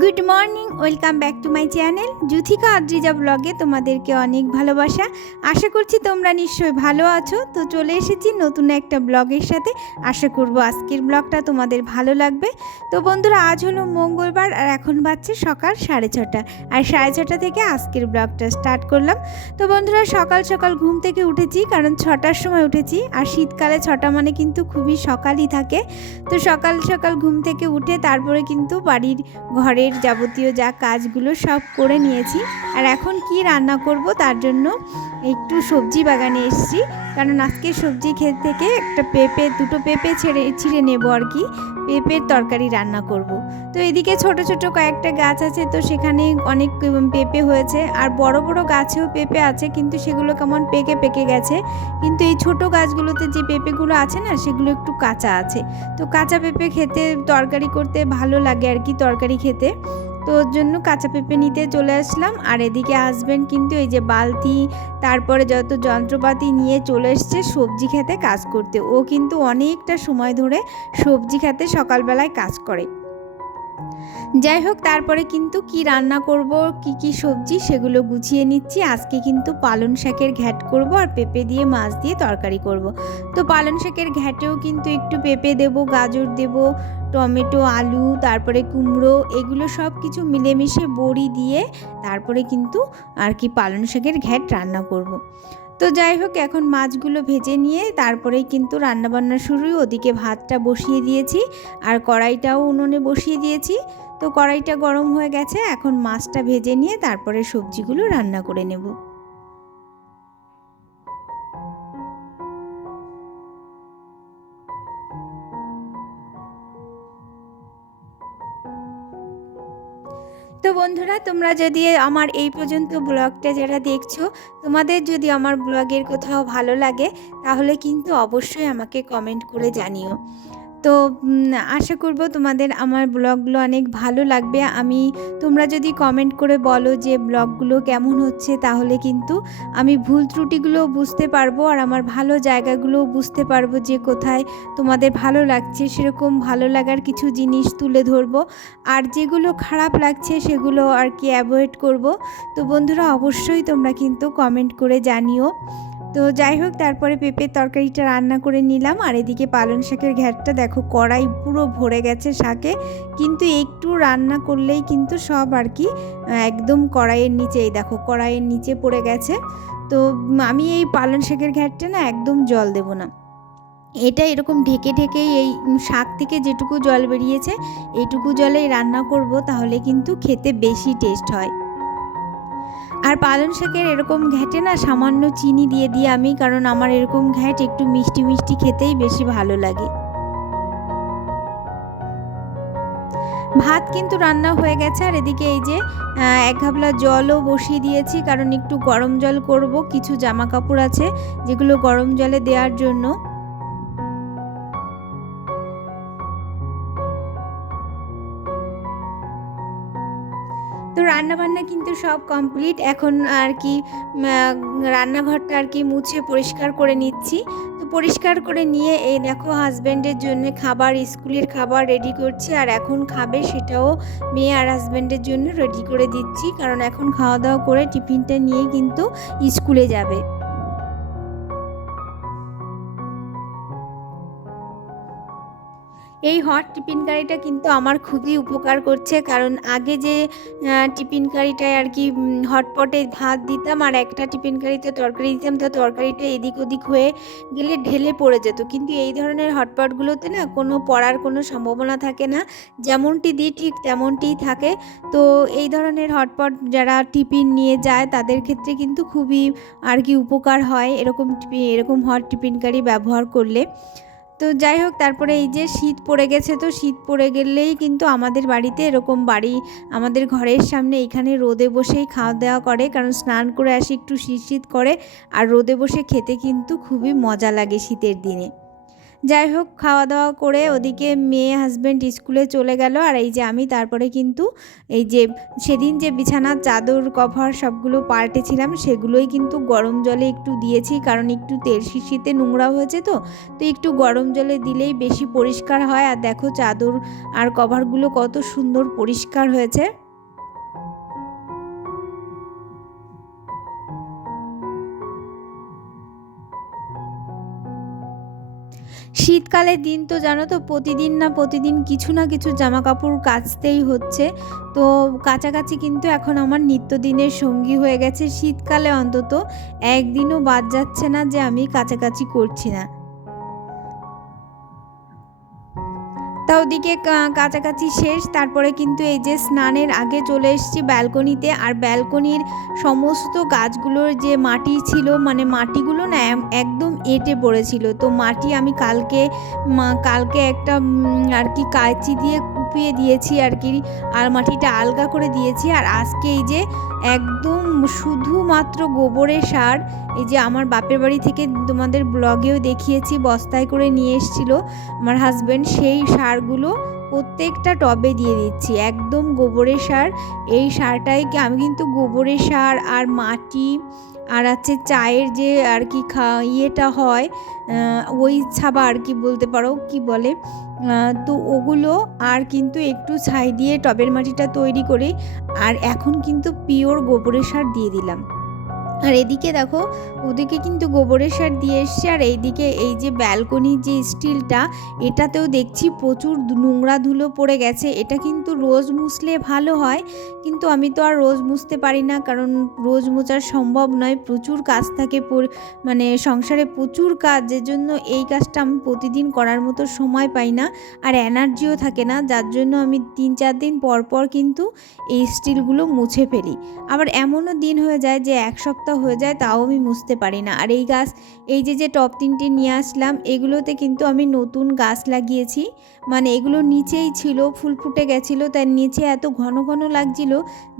Good morning, welcome back to my channel Juthika Adrija ব্লগে তোমাদেরকে অনেক ভালোবাসা। আশা করছি তোমরা নিশ্চয়ই ভালো আছো। তো চলে এসেছি নতুন একটা ব্লগের সাথে। আশা করব আজকের ব্লগটা তোমাদের ভালো লাগবে। তো বন্ধুরা, আজ হলো মঙ্গলবার আর এখন বাজছে সকাল 6:30, আর 6:30 থেকে আজকের ব্লগটা স্টার্ট করলাম। তো বন্ধুরা, সকাল সকাল ঘুম থেকে উঠেছি, কারণ 6টার সময় উঠেছি, আর শীতকালে 6টা মানে কিন্তু খুবই সকালই থাকে। তো সকাল সকাল ঘুম থেকে উঠে তারপরে কিন্তু বাড়ির ঘরের যাবতীয় যা কাজগুলো সব করে নিয়েছি। আর এখন কি রান্না করব তার জন্য একটু সবজি বাগানে এসেছি, কারণ আজকে সবজি ক্ষেত থেকে দুটো পেঁপে ছিঁড়ে নেব আর কি। পেঁপের তরকারি রান্না করব। তো এদিকে ছোট ছোট কয়েকটা গাছ আছে, তো সেখানে অনেক পেঁপে হয়েছে, আর বড় বড় গাছেও পেঁপে আছে, কিন্তু সেগুলো কেমন পেকে পেকে গেছে। কিন্তু এই ছোট গাছগুলোতে যে পেঁপেগুলো আছে না, সেগুলো একটু কাঁচা আছে। তো কাঁচা পেঁপে খেতে, তরকারি করতে ভালো লাগে আর কি, তরকারি খেতে। তো ওর জন্য কাঁচা পেঁপে নিতে চলে আসলাম। আর এদিকে হাজব্যান্ড কিন্তু এই যে বালতি, তারপরে যত যন্ত্রপাতি নিয়ে চলে এসছে সবজি খেতে কাজ করতে। ও কিন্তু অনেকটা সময় ধরে সবজি খেতে সকালবেলায় কাজ করে। যাই হোক, তারপরে কিন্তু কি রান্না করব, কি সবজি সেগুলো গুছিয়ে নিচ্ছি। আজকে কিন্তু পালং শাকের ঘ্যাট করব, আর পেঁপে দিয়ে মাছ দিয়ে তরকারি করব। তো পালং শাকের ঘ্যাটেও কিন্তু একটু পেঁপে দেব, গাজর দেব, টমেটো, আলু, তারপরে কুমড়ো, এগুলো সব কিছু মিলেমিশে বড়ি দিয়ে তারপরে কিন্তু আর কি পালং শাকের ঘ্যাট রান্না করব। তো যাই হোক, এখন মাছগুলো ভেজে নিয়ে তারপরেই কিন্তু রান্নাবান্না শুরু। ওদিকে ভাতটা বসিয়ে দিয়েছি, আর কড়াইটাও উনুনে বসিয়ে দিয়েছি। তো কড়াইটা গরম হয়ে গেছে, এখন মাছটা ভেজে নিয়ে তারপরে সবজিগুলো রান্না করে নেব। তো বন্ধুরা, তোমরা যদি আমার এই পর্যন্ত ব্লগটা যারা দেখছো, তোমাদের যদি আমার ব্লগের কোথাও ভালো লাগে, তাহলে কিন্তু অবশ্যই আমাকে কমেন্ট করে জানিও। তো আশা করব তোমাদের আমার ব্লগগুলো অনেক ভালো লাগবে। তোমরা যদি কমেন্ট করে বলো যে ব্লগগুলো কেমন হচ্ছে, তাহলে কিন্তু আমি ভুল ত্রুটিগুলোও বুঝতে পারবো, আর আমার ভালো জায়গাগুলোও বুঝতে পারবো যে কোথায় তোমাদের ভালো লাগছে। সেরকম ভালো লাগার কিছু জিনিস তুলে ধরবো, আর যেগুলো খারাপ লাগছে সেগুলো আর কি অ্যাভয়েড করব। তো বন্ধুরা, অবশ্যই তোমরা কিন্তু কমেন্ট করে জানিও। তো যাই হোক, তারপরে পেঁপের তরকারিটা রান্না করে নিলাম। আর এদিকে পালং শাকের ঘ্যাটটা দেখো, কড়াই পুরো ভরে গেছে শাকে, কিন্তু একটু রান্না করলেই কিন্তু সব আর কি একদম কড়াইয়ের নিচেই দেখো, কড়াইয়ের নিচে পড়ে গেছে। তো আমি এই পালং শাকের ঘ্যাটটা না একদম জল দেব না, এটা এরকম ঢেকে ঢেকেই এই শাক থেকে যেটুকু জল বেরিয়েছে এইটুকু জলেই রান্না করব, তাহলে কিন্তু খেতে বেশি টেস্ট হয়। আর পালং শাকের এরকম ঘ্যাটে না সামান্য চিনি দিয়ে দিই আমি, কারণ আমার এরকম ঘ্যাট একটু মিষ্টি মিষ্টি খেতেই বেশি ভালো লাগে। ভাত কিন্তু রান্না হয়ে গেছে, আর এদিকে এই যে 1 গামলা জলও বসিয়ে দিয়েছি, কারণ একটু গরম জল করব। কিছু জামা কাপড় আছে যেগুলো গরম জলে দেওয়ার জন্য। তো রান্নাবান্না কিন্তু সব কমপ্লিট। এখন আর কি রান্নাঘরটা আর কি মুছে পরিষ্কার করে নিচ্ছি। তো পরিষ্কার করে নিয়ে এই দেখো, হাজব্যান্ডের জন্য খাবার, স্কুলের খাবার রেডি করছি। আর এখন খাবে সেটাও মেয়ে আর হাজব্যান্ডের জন্য রেডি করে দিচ্ছি, কারণ এখন খাওয়া দাওয়া করে টিফিনটা নিয়ে কিন্তু স্কুলে যাবে। এই হট টিফিন কারিটা কিন্তু আমার খুবই উপকার করছে, কারণ আগে যে টিফিন কারিটায় আর কি হটপটে ভাত দিতাম, আর একটা টিফিন কারিতে তরকারি দিতাম, তো তরকারিটা এদিক ওদিক হয়ে গেলে ঢেলে পড়ে যেত। কিন্তু এই ধরনের হটপটগুলোতে না কোনো পড়ার কোনো সম্ভাবনা থাকে না, যেমনটি দিই ঠিক তেমনটিই থাকে। তো এই ধরনের হটপট যারা টিফিন নিয়ে যায় তাদের ক্ষেত্রে কিন্তু খুবই আর কি উপকার হয় এরকম হট টিফিন কারি ব্যবহার করলে। তো যাই হোক, তারপরে এই যে শীত পড়ে গেছে, তো শীত পড়ে গেলেই কিন্তু আমাদের বাড়িতে এরকম আমাদের ঘরের সামনে এখানে রোদে বসেই খাওয়া দাওয়া করে, কারণ স্নান করে আসি একটু শীত শীত করে, আর রোদে বসে খেতে কিন্তু খুবই মজা লাগে শীতের দিনে। যাই হোক, খাওয়া দাওয়া করে ওদিকে মেয়ে হাজব্যান্ড স্কুলে চলে গেল, আর এই যে আমি তারপরে কিন্তু এই যে সেদিন যে বিছানার চাদর কভার সবগুলো পাল্টেছিলাম সেগুলোই কিন্তু গরম জলে একটু দিয়েছি, কারণ একটু তেল শিশিতে নোংরা হয়েছে তো একটু গরম জলে দিলেই বেশি পরিষ্কার হয়। আর দেখো চাদর আর কভারগুলো কত সুন্দর পরিষ্কার হয়েছে। শীতকালের দিন তো জানো তো প্রতিদিন না প্রতিদিন কিছু না কিছু জামা কাপড় কাচতেই হচ্ছে। তো কাচাকাচি কিন্তু এখন আমার নিত্যদিনের সঙ্গী হয়ে গেছে। শীতকালে অন্তত একদিনও বাদ যাচ্ছে না যে আমি কাচাকাচি করছি না। তা ওদিকে কাছাকাছি শেষ, তারপরে কিন্তু এই যে স্নানের আগে চলে এসেছি ব্যালকনিতে। আর ব্যালকনির সমস্ত গাছগুলোর যে মাটি ছিল, মানে মাটিগুলো না একদম এঁটে পড়েছিল। তো মাটি আমি কালকে একটা আর কি কাঁচি দিয়ে কুপিয়ে দিয়েছি আর কি, আর মাটিটা আলগা করে দিয়েছি। আর আজকে এই যে একদম শুধুমাত্র গোবরের সার, এই যে আমার বাপের বাড়ি থেকে তোমাদের ব্লগেও দেখিয়েছি বস্তায় করে নিয়ে এসেছিলো আমার হাজব্যান্ড, সেই সারগুলো প্রত্যেকটা টবে দিয়ে দিচ্ছি, একদম গোবরের সার। এই সারটাই আমি কিন্তু গোবরের সার আর মাটি আর আছে চায়ের যে আর কি ইয়েটা হয় ওই ছাবা আর কি বলতে পারো, কি বলে, তো ওগুলো আর কিন্তু একটু ছাই দিয়ে টবের মাটিটা তৈরি করে আর এখন কিন্তু পিওর গোবরের সার দিয়ে দিলাম। আর এদিকে দেখো ওদিকে কিন্তু গোবরের সার দিয়ে এসছে। আর এইদিকে এই যে ব্যালকনির যে স্টিলটা, এটাতেও দেখছি প্রচুর নোংরা ধুলো পড়ে গেছে। এটা কিন্তু রোজ মুছলে ভালো হয়, কিন্তু আমি তো আর রোজ মুছতে পারি না, কারণ রোজ মোছা সম্ভব নয়, প্রচুর কাজ থাকে, মানে সংসারে প্রচুর কাজ, যে জন্য এই কাজটা আমি প্রতিদিন করার মতো সময় পাই না আর এনার্জিও থাকে না, যার জন্য আমি 3-4 দিন পর পর কিন্তু এই স্টিলগুলো মুছে ফেলি। আবার এমনও দিন হয়ে যায় যে এক সপ্তাহ হয়ে যায় তাও আমি মুছতে পারি না। আর এই যে টব 3টে নিয়ে আসলাম, এগুলোতে কিন্তু আমি নতুন গাছ লাগিয়েছি, মানে এগুলো নিচেই ছিল, ফুল ফুটে গেছিলো, তার নিচে এত ঘন ঘন লাগছিল,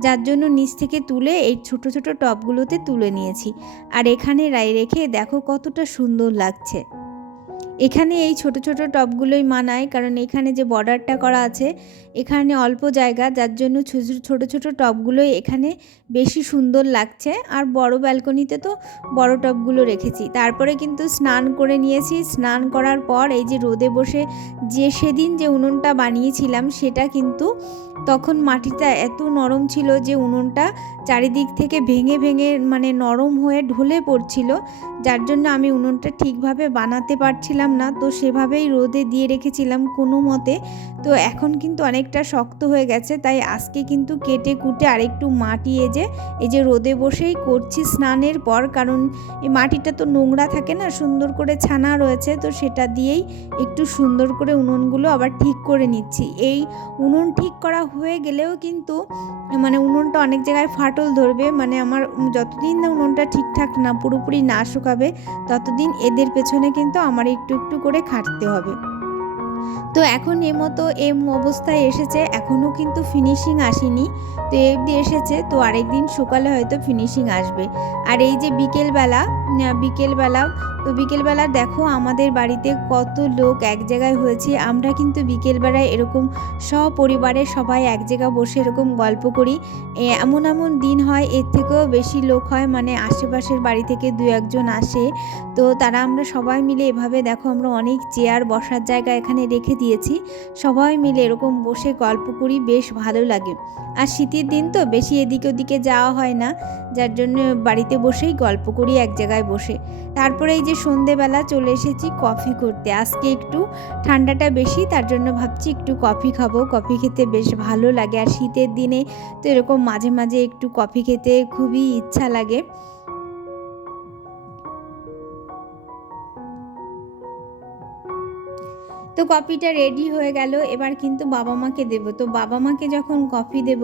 যার জন্য নিচ থেকে তুলে এই ছোট ছোট টবগুলোতে তুলে নিয়েছি। আর এখানে রেখে দেখো কতটা সুন্দর লাগছে। এখানে এই ছোট ছোট টবগুলোই মানায়, কারণ এখানে যে বর্ডারটা করা আছে এখানে অল্প জায়গা, যার জন্য ছোট ছোট টবগুলোই এখানে বেশি সুন্দর লাগছে। আর বড় ব্যালকনিতে তো বড় টবগুলো রেখেছি। তারপরে কিন্তু স্নান করে নিয়েছি। স্নান করার পর এই যে রোদে বসে সেদিন যে উনুনটা বানিয়েছিলাম, সেটা কিন্তু তখন মাটিটা এত নরম ছিল যে উনুনটা চারিদিক থেকে ভেঙে ভেঙে মানে নরম হয়ে ঢলে পড়ছিল, যার জন্য আমি উনুনটা ঠিকভাবে বানাতে পারছিলাম না। তো সেভাবেই রোদে দিয়ে রেখেছিলাম কোনো মতে। তো এখন কিন্তু অনেকটা শক্ত হয়ে গেছে, তাই আজকে কিন্তু কেটে কুটে আরেকটু মাটি এই যে রোদে বসেই করছি স্নানের পর, কারণ এই মাটিটা তো নোংরা থাকে না, সুন্দর করে ছানা রয়েছে, তো সেটা দিয়েই একটু সুন্দর করে উনুনগুলো আবার ঠিক করে নিচ্ছি। এই উনুন ঠিক করা হয়ে গেলেও কিন্তু মানে উনুনটা অনেক জায়গায় ফাটল ধরবে, মানে আমার যতদিন না উনুনটা ঠিকঠাক না পুরোপুরি না শুকাবে ততদিন এদের পেছনে কিন্তু আমার একটু একটু করে খাটতে হবে। তো এখন এই অবস্থায় এসেছে, এখনও কিন্তু ফিনিশিং আসেনি, তো অবধি এসেছে, তো আরেকদিন সকালে হয়তো ফিনিশিং আসবে। আর এই যে বিকেলবেলা দেখো আমাদের বাড়িতে কত লোক এক জায়গায় হয়েছে। আমরা কিন্তু বিকেলবেলায় এরকম সপরিবারে সবাই এক জায়গায় বসে এরকম গল্প করি। এমন দিন হয় এর থেকেও বেশি লোক হয়, মানে আশেপাশের বাড়ি থেকে 2-1 জন আসে। তো আমরা সবাই মিলে এভাবে দেখো আমরা অনেক চেয়ার বসার জায়গা এখানে রেখে দিয়েছি, সবাই মিলে এরকম বসে গল্প করি, বেশ ভালো লাগে। আর শীতের দিন তো বেশি এদিকে ওদিকে যাওয়া হয় না, যার জন্য বাড়িতে বসেই গল্প করি এক জায়গায় বসে। তারপরে এই যে সন্ধেবেলা চলে এসেছি কফি করতে। আজকে একটু ঠান্ডাটা বেশি, তার জন্য ভাবছি একটু কফি খাবো, কফি খেতে বেশ ভালো লাগে। আর শীতের দিনে তো এরকম মাঝে মাঝে একটু কফি খেতে খুবই ইচ্ছা লাগে। তো কফিটা রেডি হয়ে গেল, এবার কিন্তু বাবা মাকে দেবো। তো বাবা মাকে যখন কফি দেব,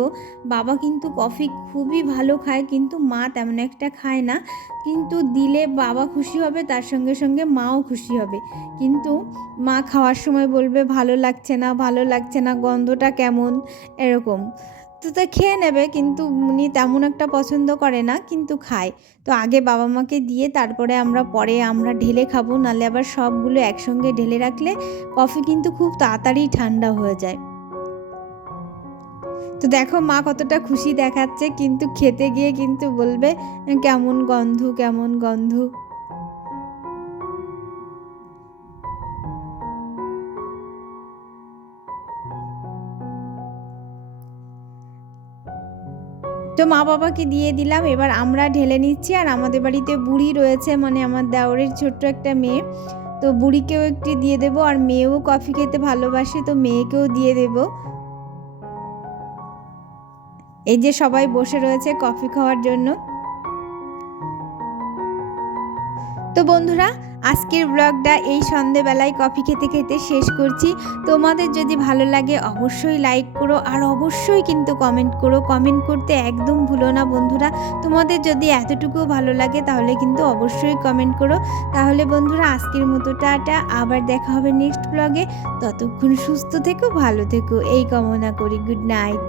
বাবা কিন্তু কফি খুবই ভালো খায়, কিন্তু মা তেমন একটা খায় না, কিন্তু দিলে বাবা খুশি হবে, তার সঙ্গে সঙ্গে মাও খুশি হবে। কিন্তু মা খাওয়ার সময় বলবে ভালো লাগছে না, গন্ধটা কেমন, এরকম। তো খেয়ে নেবে, কিন্তু উনি তেমন একটা পছন্দ করে না, কিন্তু খায়। তো আগে বাবা মাকে দিয়ে তারপরে আমরা ঢেলে খাবো, নাহলে আবার সবগুলো একসঙ্গে ঢেলে রাখলে কফি কিন্তু খুব তাড়াতাড়ি ঠান্ডা হয়ে যায়। তো দেখো মা কতটা খুশি দেখাচ্ছে, কিন্তু খেতে গিয়ে কিন্তু বলবে কেমন গন্ধ কেমন গন্ধ। তো মা বাবাকে দিয়ে দিলাম, এবার আমরা ঢেলে নিচ্ছি। আর আমাদের বাড়িতে বুড়ি রয়েছে, মানে আমার দেওরের ছোট্ট একটা মেয়ে, তো বুড়িকেও একটু দিয়ে দেবো। আর মেয়েও কফি খেতে ভালোবাসে, তো মেয়েকেও দিয়ে দেবো। এই যে সবাই বসে রয়েছে কফি খাওয়ার জন্য। তো বন্ধুরা, আজকের ব্লগটা এই সন্ধেবেলায় কফি খেতে খেতে শেষ করছি। তোমাদের যদি ভালো লাগে অবশ্যই লাইক করো, আর অবশ্যই কিন্তু কমেন্ট করো। কমেন্ট করতে একদম ভুলো না বন্ধুরা। তোমাদের যদি এতটুকু ভালো লাগে তাহলে কিন্তু অবশ্যই কমেন্ট করো। তাহলে বন্ধুরা আজকের মতো টাটা, আবার দেখা হবে নেক্সট ব্লগে। ততক্ষণ সুস্থ থেকো, ভালো থেকো এই কামনা করি। Good night.